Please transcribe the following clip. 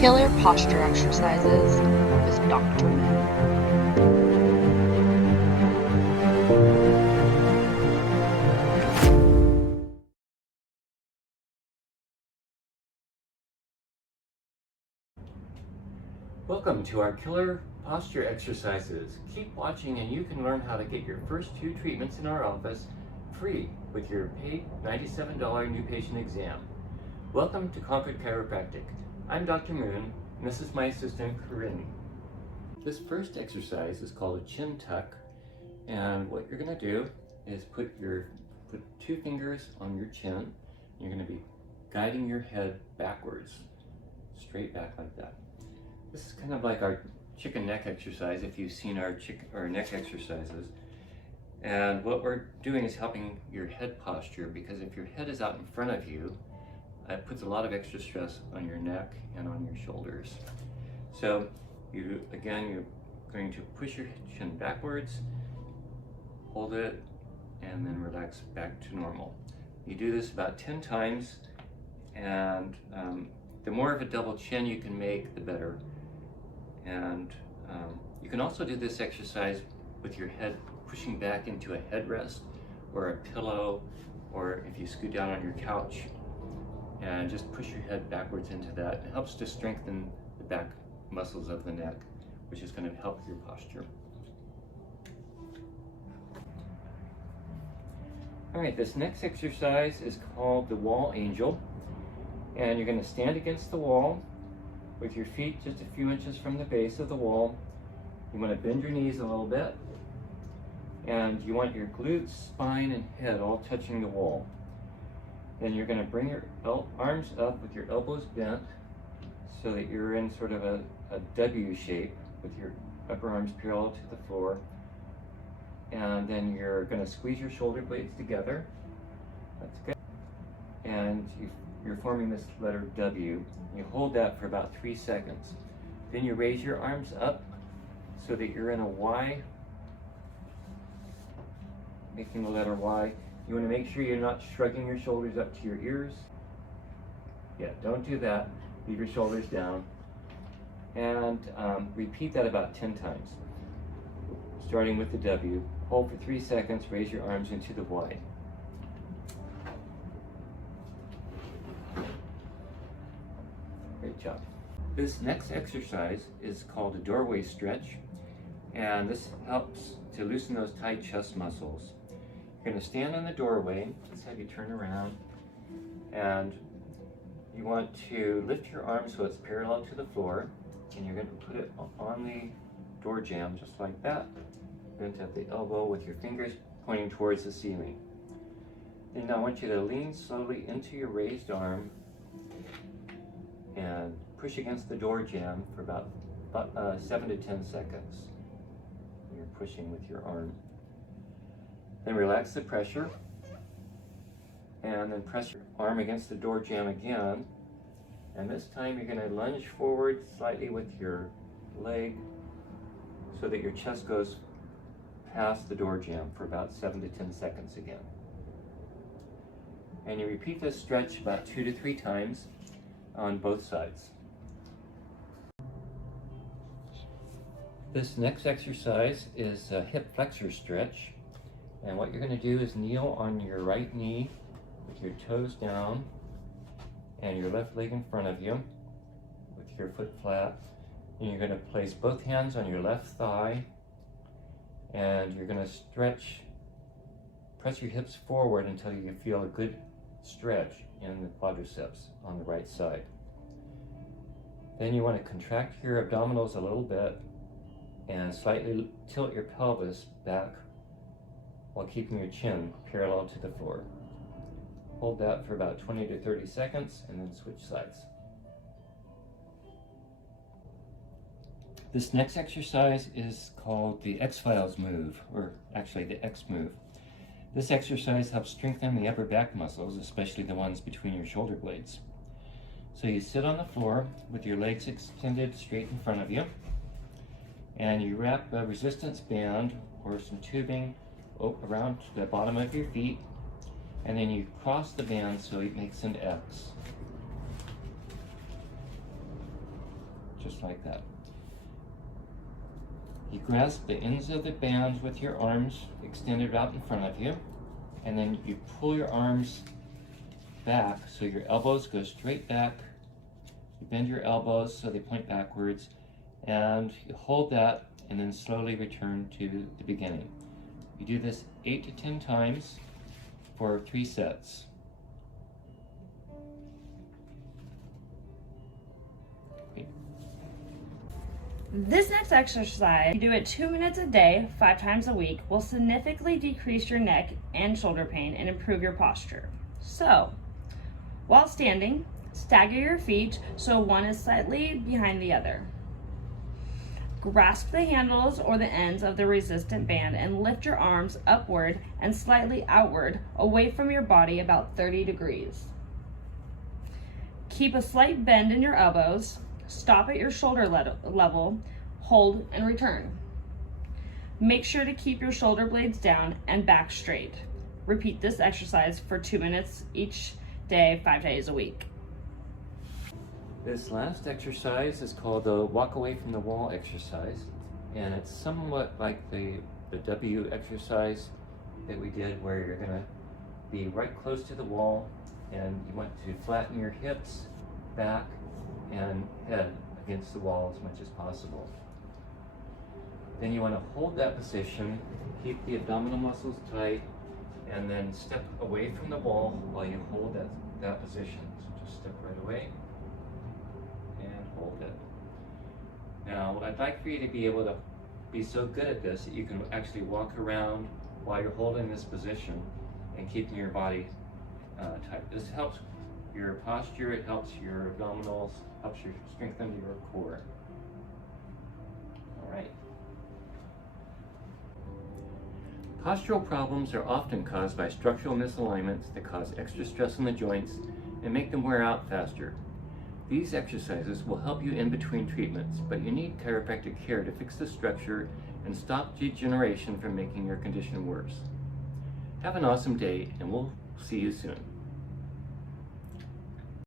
Killer posture exercises with Dr. Moon. Welcome to our killer posture exercises. Keep watching and you can learn how to get your first 2 treatments in our office free with your paid $97 new patient exam. Welcome to Concord Chiropractic. I'm Dr. Moon and this is my assistant Corinne. This first exercise is called a chin tuck, and what you're going to do is put 2 fingers on your chin. You're going to be guiding your head backwards, straight back like that. This is kind of like our chicken neck exercise if you've seen our neck exercises. And what we're doing is helping your head posture, because if your head is out in front of you, it puts a lot of extra stress on your neck and on your shoulders. So you're going to push your chin backwards, hold it, and then relax back to normal. You do this about 10 times, and the more of a double chin you can make, the better. And you can also do this exercise with your head pushing back into a headrest or a pillow, or if you scoot down on your couch and just push your head backwards into that. It helps to strengthen the back muscles of the neck, which is going to help your posture. All right, this next exercise is called the wall angel, and you're going to stand against the wall with your feet just a few inches from the base of the wall. You want to bend your knees a little bit, and you want your glutes, spine, and head all touching the wall. Then you're going to bring your arms up with your elbows bent so that you're in sort of a W shape with your upper arms parallel to the floor. And then you're going to squeeze your shoulder blades together. That's good. And you're forming this letter W. You hold that for about 3 seconds. Then you raise your arms up so that you're in a Y, making the letter Y. You want to make sure you're not shrugging your shoulders up to your ears. Yeah, don't do that. Leave your shoulders down. And repeat that about 10 times. Starting with the W. Hold for 3 seconds, raise your arms into the Y. Great job. This next exercise is called a doorway stretch, and this helps to loosen those tight chest muscles. You're going to stand in the doorway. Let's have you turn around, and you want to lift your arm so it's parallel to the floor, and you're going to put it on the door jamb just like that, bent at the elbow with your fingers pointing towards the ceiling. Then I want you to lean slowly into your raised arm and push against the door jamb for about 7 to 10 seconds. You're pushing with your arm. Then relax the pressure, and then press your arm against the door jamb again. And this time you're going to lunge forward slightly with your leg so that your chest goes past the door jamb for about 7 to 10 seconds again. And you repeat this stretch about 2 to 3 times on both sides. This next exercise is a hip flexor stretch, and what you're going to do is kneel on your right knee with your toes down and your left leg in front of you with your foot flat, and you're going to place both hands on your left thigh, and you're going to press your hips forward until you feel a good stretch in the quadriceps on the right side. Then you want to contract your abdominals a little bit and slightly tilt your pelvis back while keeping your chin parallel to the floor. Hold that for about 20 to 30 seconds and then switch sides. This next exercise is called the X-Files move, or actually the X move. This exercise helps strengthen the upper back muscles, especially the ones between your shoulder blades. So you sit on the floor with your legs extended straight in front of you, and you wrap a resistance band or some tubing around the bottom of your feet, and then you cross the band so it makes an X. just like that. You grasp the ends of the band with your arms extended out in front of you, and then you pull your arms back so your elbows go straight back. You bend your elbows so they point backwards, and you hold that and then slowly return to the beginning. You do this 8 to 10 times for 3 sets. This next exercise, you do it 2 minutes a day, 5 times a week, will significantly decrease your neck and shoulder pain and improve your posture. So, while standing, stagger your feet so one is slightly behind the other. Grasp the handles or the ends of the resistant band and lift your arms upward and slightly outward away from your body about 30 degrees. Keep a slight bend in your elbows. Stop at your shoulder level, hold, and return. Make sure to keep your shoulder blades down and back straight. Repeat this exercise for 2 minutes each day, 5 days a week. This last exercise is called the walk away from the wall exercise, and it's somewhat like the W exercise that we did, where you're going to be right close to the wall and you want to flatten your hips, back, and head against the wall as much as possible. Then you want to hold that position, keep the abdominal muscles tight, and then step away from the wall while you hold that position. So just step right away and hold it. Now, I'd like for you to be able to be so good at this that you can actually walk around while you're holding this position and keeping your body tight. This helps your posture, it helps your abdominals, helps you strengthen your core. All right. Postural problems are often caused by structural misalignments that cause extra stress on the joints and make them wear out faster. These exercises will help you in between treatments, but you need chiropractic care to fix the structure and stop degeneration from making your condition worse. Have an awesome day, and we'll see you soon.